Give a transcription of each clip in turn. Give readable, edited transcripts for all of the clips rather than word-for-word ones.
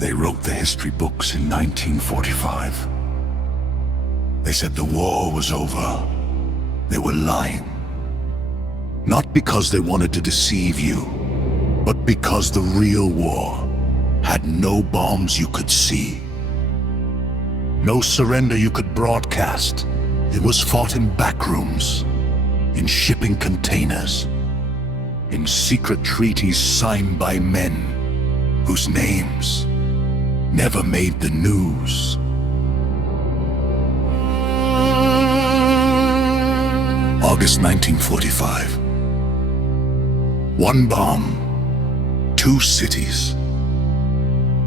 They wrote the history books in 1945. They said the war was over. They were lying. Not because they wanted to deceive you, but because the real war had no bombs you could see. No surrender you could broadcast. It was fought in backrooms, in shipping containers, in secret treaties signed by men whose names never made the news. August 1945. One bomb, two cities.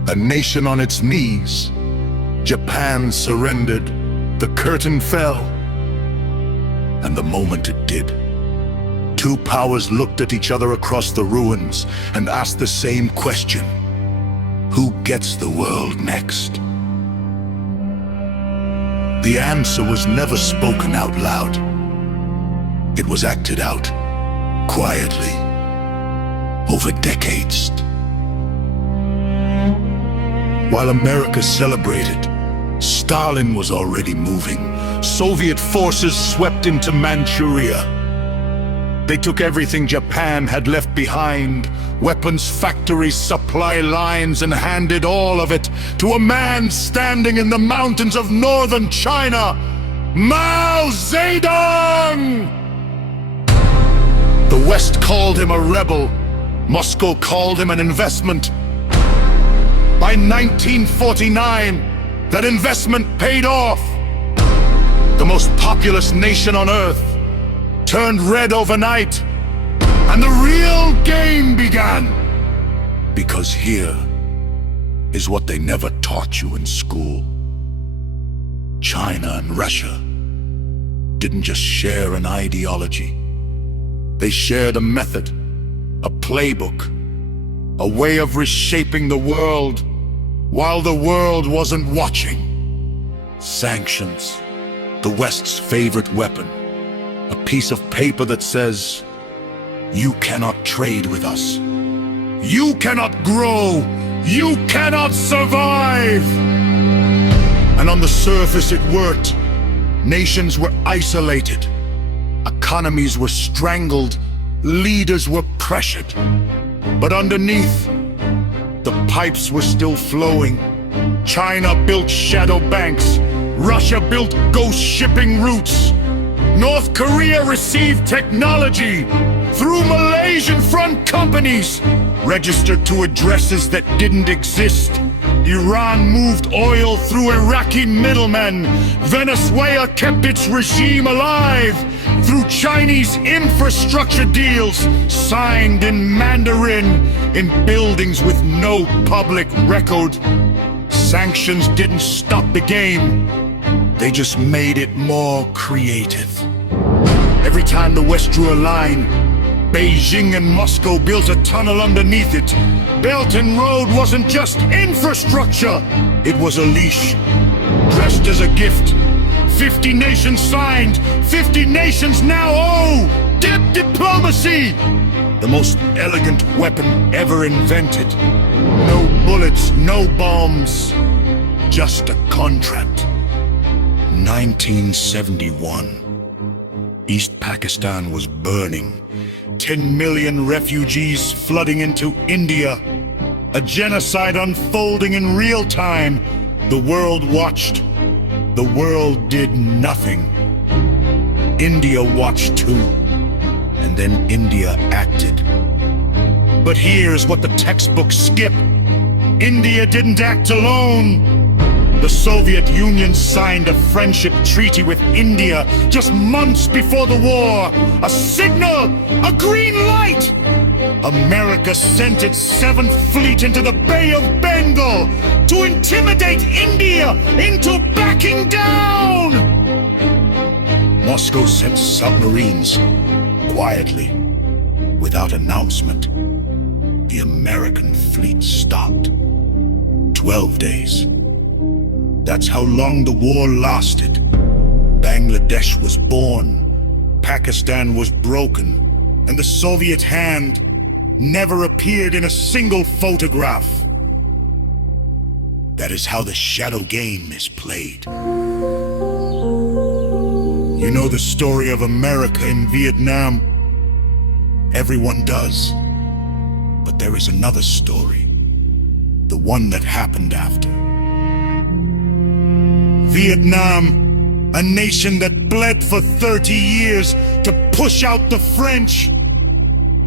A nation on its knees. Japan surrendered. The curtain fell. And the moment it did, two powers looked at each other across the ruins and asked the same question. Who gets the world next? The answer was never spoken out loud. It was acted out, quietly, over decades. While America celebrated, Stalin was already moving. Soviet forces swept into Manchuria. They took everything Japan had left behind, weapons factories, supply lines, and handed all of it to a man standing in the mountains of northern China, Mao Zedong! The West called him a rebel. Moscow called him an investment. By 1949, that investment paid off. The most populous nation on earth turned red overnight, and the real game began. Because here is what they never taught you in school. China and Russia didn't just share an ideology. They shared a method, a playbook, a way of reshaping the world while the world wasn't watching. Sanctions, the West's favorite weapon. A piece of paper that says, you cannot trade with us. You cannot grow. You cannot survive. And on the surface it worked. Nations were isolated. Economies were strangled. Leaders were pressured. But underneath, the pipes were still flowing. China built shadow banks. Russia built ghost shipping routes. North Korea received technology through Malaysian front companies, registered to addresses that didn't exist. Iran moved oil through Iraqi middlemen. Venezuela kept its regime alive through Chinese infrastructure deals signed in Mandarin in buildings with no public record. Sanctions didn't stop the game. They just made it more creative. Every time the West drew a line, Beijing and Moscow built a tunnel underneath it. Belt and Road wasn't just infrastructure, it was a leash, dressed as a gift. 50 nations signed, 50 nations now owe. Diplomacy! The most elegant weapon ever invented. No bullets, no bombs, just a contract. 1971. East Pakistan was burning. 10 million refugees flooding into India. A genocide unfolding in real time. The world watched. The world did nothing. India watched too. And then India acted. But here's what the textbooks skip. India didn't act alone. The Soviet Union signed a friendship treaty with India just months before the war. A signal! A green light! America sent its 7th Fleet into the Bay of Bengal to intimidate India into backing down! Moscow sent submarines, quietly, without announcement. The American fleet stopped. 12 days. That's how long the war lasted. Bangladesh was born. Pakistan was broken. And the Soviet hand never appeared in a single photograph. That is how the shadow game is played. You know the story of America in Vietnam? Everyone does. But there is another story. The one that happened after. Vietnam, a nation that bled for 30 years to push out the French.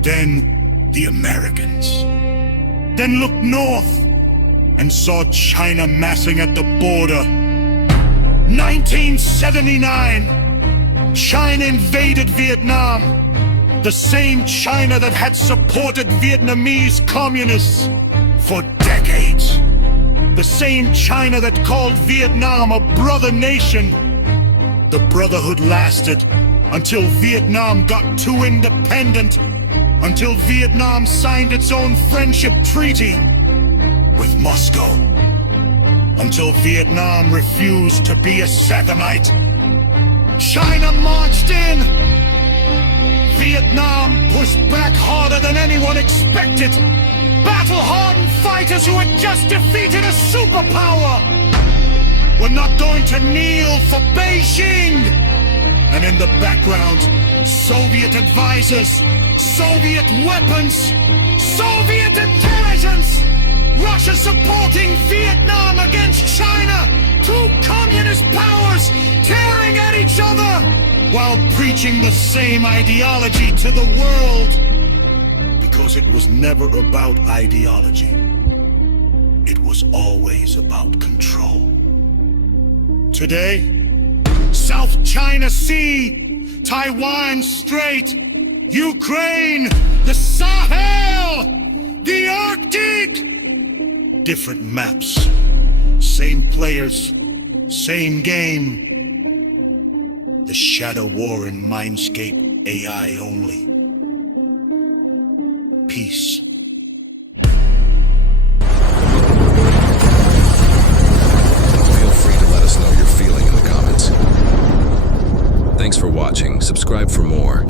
Then the Americans. Then looked north and saw China massing at the border. 1979, China invaded Vietnam. The same China that had supported Vietnamese communists for decades. The same China that called Vietnam a brother nation. The brotherhood lasted until Vietnam got too independent, until Vietnam signed its own friendship treaty with Moscow, until Vietnam refused to be a Satanite. China marched in. Vietnam pushed back harder than anyone expected. Battle-hardened fighters who had just defeated a superpower were not going to kneel for Beijing. And in the background, Soviet advisors, Soviet weapons, Soviet intelligence, Russia supporting Vietnam against China, two communist powers tearing at each other while preaching the same ideology to the world. Because it was never about ideology. It was always about control. Today, South China Sea, Taiwan Strait, Ukraine, the Sahel, the Arctic. Different maps, same players, same game. The shadow war in Mindscape AI only. Peace. Feel free to let us know your feeling in the comments. Thanks for watching. Subscribe for more.